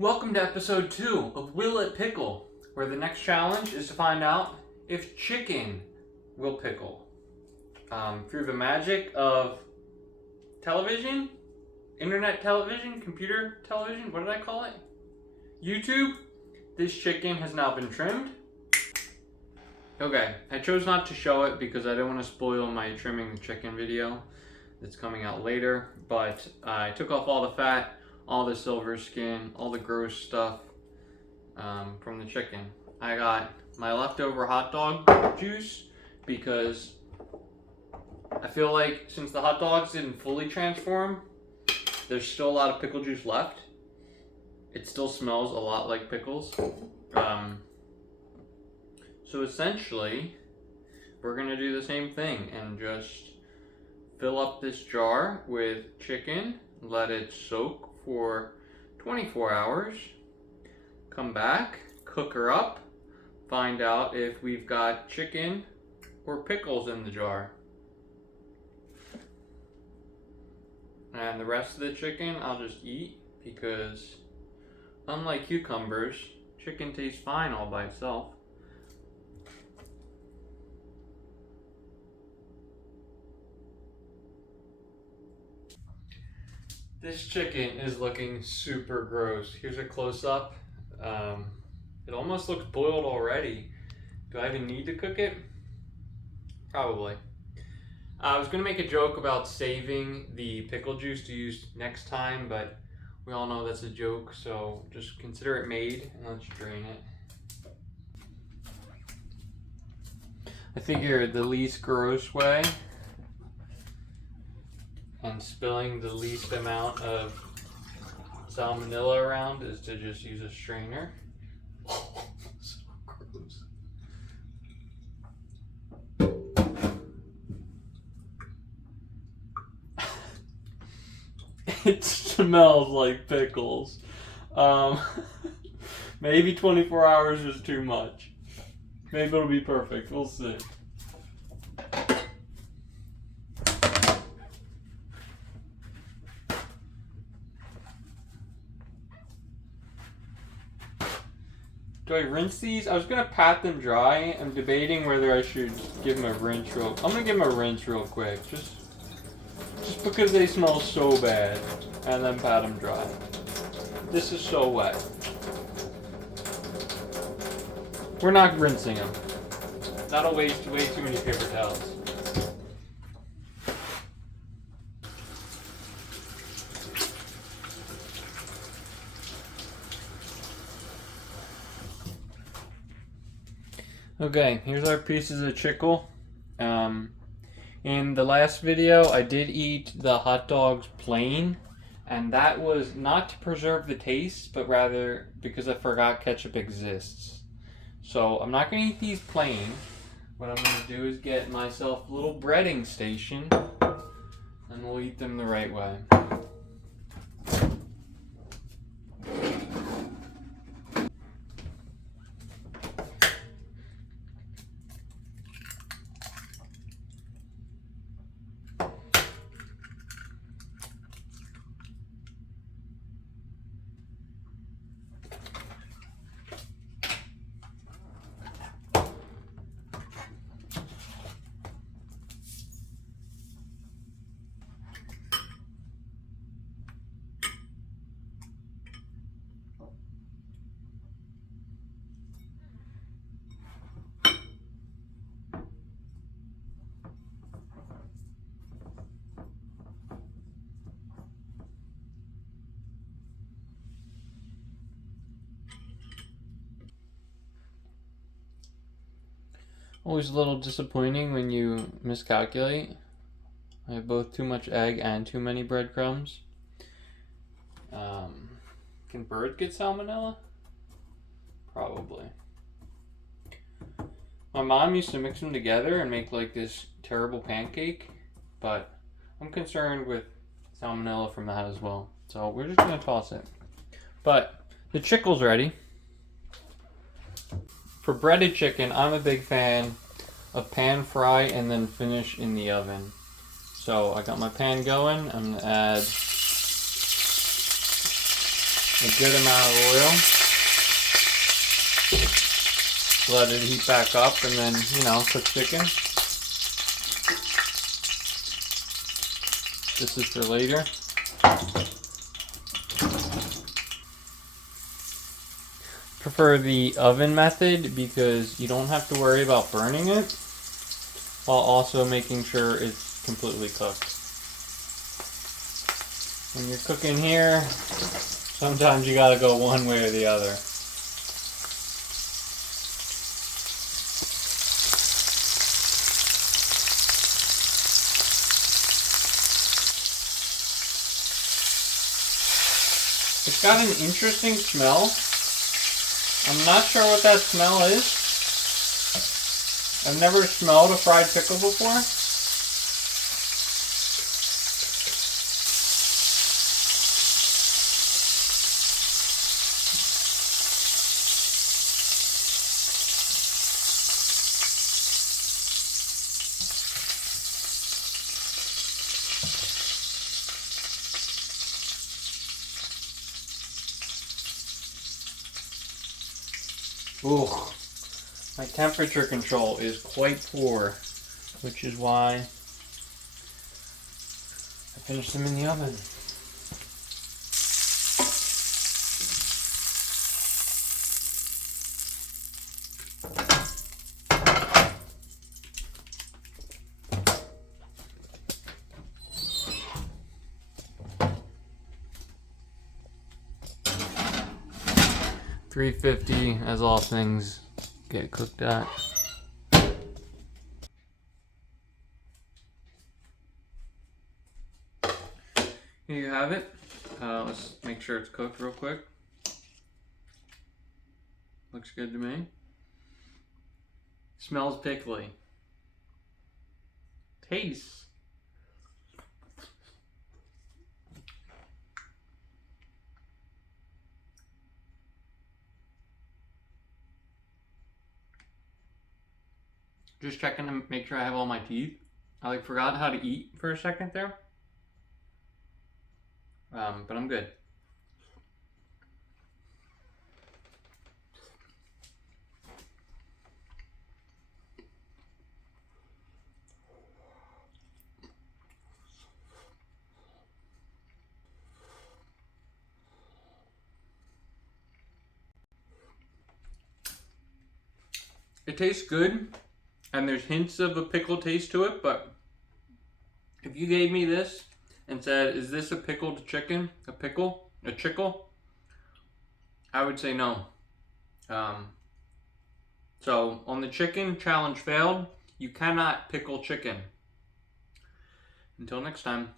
Welcome to episode 2 of Will It Pickle, where the next challenge is to find out if chicken will pickle. Through the magic of television, internet television, computer television, what did I call it? YouTube, this chicken has now been trimmed. Okay, I chose not to show it because I don't want to spoil my trimming the chicken video that's coming out later, but I took off all the fat, all the silver skin, all the gross stuff from the chicken. I got my leftover hot dog juice because I feel like since the hot dogs didn't fully transform, there's still a lot of pickle juice left. It still smells a lot like pickles. So essentially, we're gonna do the same thing and just fill up this jar with chicken, let it soak for 24 hours, come back, cook her up, find out if we've got chicken or pickles in the jar. And the rest of the chicken I'll just eat because unlike cucumbers, chicken tastes fine all by itself. This chicken is looking super gross. Here's a close-up. It almost looks boiled already. Do I even need to cook it? Probably. I was gonna make a joke about saving the pickle juice to use next time, but we all know that's a joke, so just consider it made and let's drain it. I figure the least gross way and spilling the least amount of salmonella around is to just use a strainer. Oh, so gross. It smells like pickles. Maybe 24 hours is too much. Maybe it'll be perfect. We'll see. Do I rinse these? I was gonna pat them dry. I'm debating whether I should give them a rinse I'm gonna give them a rinse real quick, just because they smell so bad, and then pat them dry. This is so wet. We're not rinsing them. That'll waste way too many paper towels. Okay, here's our pieces of chicken. In the last video, I did eat the hot dogs plain, and that was not to preserve the taste, but rather because I forgot ketchup exists. So I'm not going to eat these plain. What I'm going to do is get myself a little breading station, and we'll eat them the right way. Always a little disappointing when you miscalculate. I have both too much egg and too many breadcrumbs. Can birds get salmonella? Probably. My mom used to mix them together and make like this terrible pancake, but I'm concerned with salmonella from that as well. So we're just gonna toss it. But the chicken's ready. For breaded chicken, I'm a big fan of pan fry and then finish in the oven. So I got my pan going. I'm gonna add a good amount of oil. Let it heat back up and then, cook chicken. This is for later. Prefer the oven method because you don't have to worry about burning it while also making sure it's completely cooked. When you're cooking here, sometimes you gotta go one way or the other. It's got an interesting smell. I'm not sure what that smell is. I've never smelled a fried pickle before. Ooh, my temperature control is quite poor, which is why I finished them in the oven. $350 as all things get cooked at. Here you have it. Let's make sure it's cooked real quick. Looks good to me. Smells pickly. Tastes. Just checking to make sure I have all my teeth. I forgot how to eat for a second there. But I'm good. It tastes good, and there's hints of a pickle taste to it, but if you gave me this and said, is this a pickled chicken? A pickle? A chickle? I would say no. So on the chicken, challenge failed. You cannot pickle chicken. Until next time.